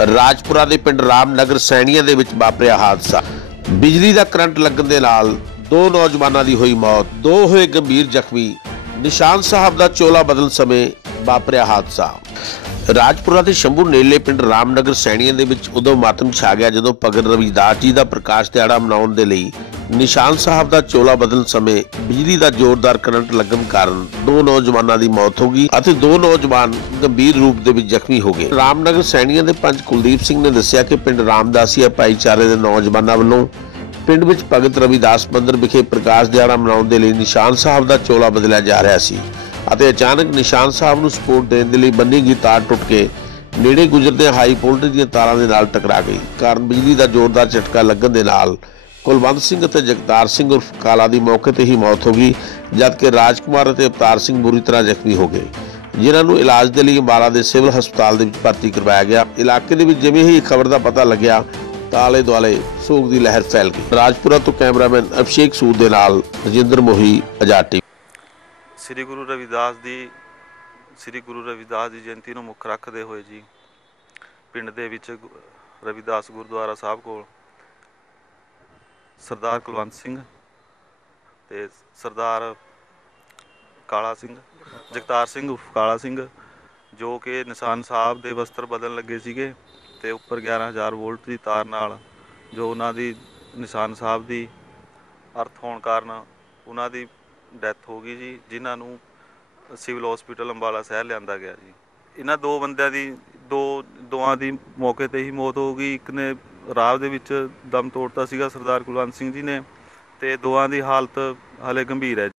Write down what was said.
ਰਾਜਪੁਰਾ ਦੇ ਪਿੰਡ ਰਾਮਨਗਰ ਸੈਣੀਆਂ ਦੇ ਵਿੱਚ ਵਾਪਰਿਆ ਹਾਦਸਾ। ਬਿਜਲੀ ਦਾ ਕਰੰਟ ਲੱਗਣ ਦੇ ਨਾਲ ਦੋ ਨੌਜਵਾਨਾਂ ਦੀ ਹੋਈ ਮੌਤ, ਦੋ ਹੋਏ ਗੰਭੀਰ ਜ਼ਖਮੀ। ਨਿਸ਼ਾਨ ਸਾਹਿਬ ਦਾ ਚੋਲਾ ਬਦਲ ਸਮੇਂ ਵਾਪਰਿਆ ਹਾਦਸਾ। ਰਾਜਪੁਰਾ ਦੇ ਸ਼ੰਭੂ ਨੇਲੇ ਪਿੰਡ ਰਾਮਨਗਰ ਸੈਣੀਆਂ ਦੇ ਵਿੱਚ ਉਦੋਂ ਮਾਤਮ ਛਾ ਗਿਆ ਜਦੋਂ ਭਗਤ ਰਵਿਦਾਸ ਜੀ ਦਾ ਪ੍ਰਕਾਸ਼ ਦਿਹਾੜਾ ਮਨਾਉਣ ਦੇ ਲਈ ਨਿਸ਼ਾਨ ਸਾਹਿਬ ਦਾ ਚੋਲਾ ਬਦਲਣ ਸਮੇਂ ਬਿਜਲੀ ਦਾ ਜ਼ੋਰਦਾਰ ਕਰੰਟ ਲੱਗਣ ਕਾਰਨ ਦੋ ਨੌਜਵਾਨਾਂ ਦੀ ਮੌਤ ਹੋ ਗਈ ਅਤੇ ਦੋ ਨੌਜਵਾਨ ਗੰਭੀਰ ਰੂਪ ਦੇ ਵਿੱਚ ਜ਼ਖਮੀ ਹੋ ਗਏ। ਰਾਮਨਗਰ ਸੈਣੀਆਂ ਦੇ ਪੰਚ ਕੁਲਦੀਪ ਸਿੰਘ ਨੇ ਦੱਸਿਆ ਕਿ ਪਿੰਡ ਰਾਮਦਾਸੀਆ ਭਾਈਚਾਰੇ ਦੇ ਨੌਜਵਾਨਾਂ ਵੱਲੋਂ ਪਿੰਡ ਵਿੱਚ ਭਗਤ ਰਵਿਦਾਸ ਮੰਦਿਰ ਵਿਖੇ ਪ੍ਰਕਾਸ਼ ਦਿਹਾੜਾ ਮਨਾਉਣ ਦੇ ਲਈ ਨਿਸ਼ਾਨ ਸਾਹਿਬ ਦਾ ਚੋਲਾ ਬਦਲਿਆ ਜਾ ਰਿਹਾ ਸੀ ਅਤੇ ਅਚਾਨਕ ਨਿਸ਼ਾਨ ਸਾਹਿਬ ਨੂੰ ਸਪੋਰਟ ਦੇਣ ਦੇ ਲਈ ਬੰਨੀ ਗਈ ਤਾਰ ਟੁੱਟ ਕੇ ਨੇੜੇ ਗੁਜ਼ਰਦੇ ਹਾਈ ਵੋਲਟੇਜ ਦੀਆਂ ਤਾਰਾਂ ਦੇ ਨਾਲ ਟਕਰਾ ਗਈ। ਕਾਰਨ ਬਿਜਲੀ ਦਾ ਜ਼ੋਰਦਾਰ ਝਟਕਾ ਲੱਗਣ ਦੇ ਨਾਲ ਕੁਲਵੰਤ ਸਿੰਘ ਅਤੇ ਜਗਤਾਰ ਸਿੰਘ ਉਰਫ ਕਾਲਾ ਦੀ ਮੌਕੇ ਤੇ ਹੀ ਮੌਤ ਹੋ ਗਈ, ਜਦਕਿ ਰਾਜਕੁਮਾਰ ਅਤੇ ਅਵਤਾਰ ਸਿੰਘ ਬੁਰੀ ਤਰ੍ਹਾਂ ਜ਼ਖਮੀ ਹੋ ਗਏ। ਜਿਨ੍ਹਾਂ ਨੂੰ ਇਲਾਜ ਦੇ ਲਈ ਅੰਬਾਲਾ ਦੇ ਸਿਵਲ ਹਸਪਤਾਲ ਦੇ ਵਿੱਚ ਭਰਤੀ ਕਰਵਾਇਆ ਗਿਆ। ਇਲਾਕੇ ਦੇ ਵਿੱਚ ਜਿਵੇਂ ਹੀ ਖਬਰ ਦਾ ਪਤਾ ਲੱਗਿਆ ਤਾਂ ਆਲੇ ਦੁਆਲੇ ਸੋਗ ਦੀ ਲਹਿਰ ਫੈਲ ਗਈ। ਰਾਜਪੁਰਾ ਤੋਂ ਕੈਮਰਾਮੈਨ ਅਭਿਸ਼ੇਕ ਸੂਦ ਦੇ ਨਾਲ ਰਜਿੰਦਰ ਮੋਹੀ ਆਜ਼ਾਦ ਸ੍ਰੀ ਗੁਰੂ ਰਵਿਦਾਸ ਦੀ ਸ੍ਰੀ ਗੁਰੂ ਰਵਿਦਾਸ ਦੀ ਜਯੰਤੀ ਨੂੰ ਮੁੱਖ ਰੱਖਦੇ ਹੋਏ ਜੀ, ਪਿੰਡ ਦੇ ਵਿੱਚ ਰਵਿਦਾਸ ਗੁਰਦੁਆਰਾ ਸਾਹਿਬ ਕੋਲ ਸਰਦਾਰ ਕੁਲਵੰਤ ਸਿੰਘ ਤੇ ਸਰਦਾਰ ਕਾਲਾ ਸਿੰਘ, ਜਗਤਾਰ ਸਿੰਘ ਉਰਫ ਕਾਲਾ ਸਿੰਘ, ਜੋ ਕਿ ਨਿਸ਼ਾਨ ਸਾਹਿਬ ਦੇ ਵਸਤਰ ਬਦਲਣ ਲੱਗੇ ਸੀਗੇ ਤੇ ਉੱਪਰ 11000 ਵੋਲਟ ਦੀ ਤਾਰ ਨਾਲ ਜੋ ਉਹਨਾਂ ਦੀ ਨਿਸ਼ਾਨ ਸਾਹਿਬ ਦੀ ਅਰਥ ਹੋਣ ਕਾਰਨ ਉਹਨਾਂ ਦੀ ਡੈਥ ਹੋ ਗਈ ਜੀ, ਜਿਨ੍ਹਾਂ ਨੂੰ ਸਿਵਲ ਹਸਪੀਟਲ ਅੰਬਾਲਾ ਸ਼ਹਿਰ ਲਿਆਂਦਾ ਗਿਆ ਜੀ। ਇਹਨਾਂ ਦੋ ਬੰਦਿਆਂ ਦੀ, ਦੋ, ਦੋਵਾਂ ਦੀ ਮੌਕੇ ਤੇ ਹੀ ਮੌਤ ਹੋ ਗਈ, ਇੱਕ ਨੇ ਰਾਹ ਦੇ ਵਿੱਚ ਦਮ ਤੋੜਤਾ ਸੀਗਾ ਸਰਦਾਰ ਕੁਲਵੰਤ ਸਿੰਘ ਜੀ ਨੇ ਤੇ ਦੋਵਾਂ ਦੀ ਹਾਲਤ ਹਲੇ ਗੰਭੀਰ ਹੈ।